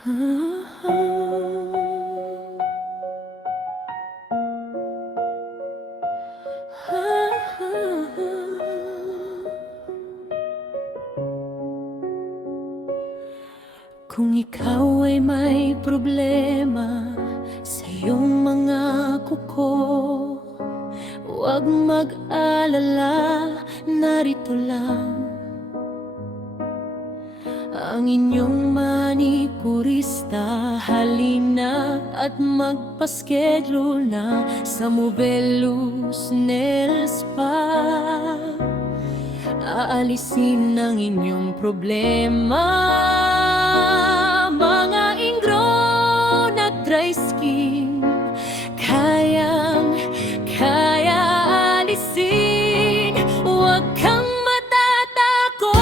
Kung ikaw ay may problema sa iyong mga kuko, huwag mag-alala, narito lang ang inyong manikurista. Halina at magpa-schedule na sa Movelus Nail Spa. Aalisin ang inyong problema, mga ingrown at dry skin. Kaya alisin, huwag kang matatakot.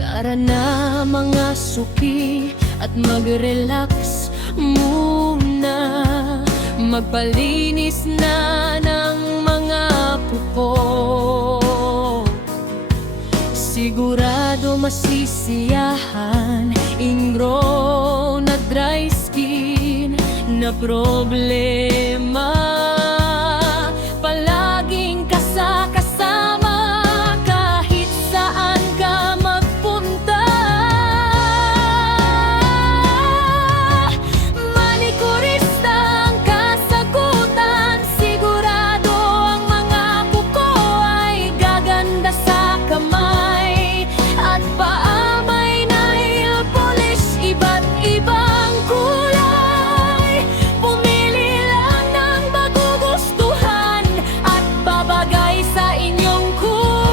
Tara na mga suki at mag-relax muna. Magpalinis na ng mga kuko. Sigurado masisiyahan, ingrown na dry skin na problema. Palaging kasama kahit saan ka magpunta. Manikurista ang kasagutan, sigurado ang mga kuko ay gaganda sa kamay at paa. May nail polish, iba't ibang kulay. Pumili lang ng magugustuhan at babagay sa inyong kulay.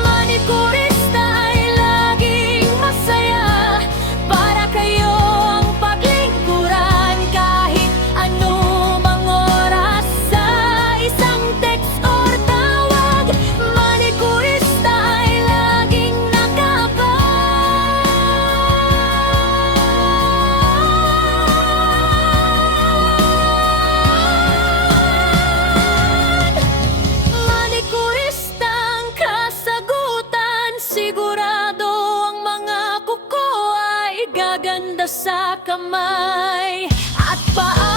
Manikurista ay laging masaya, para kayo ang paglingkuran. Kahit anumang oras, sa isang text or tawag, manikurista ay laging Manikurista ang kasagutan, sigurado ang mga kuko ay gaganda sa kamay at paa.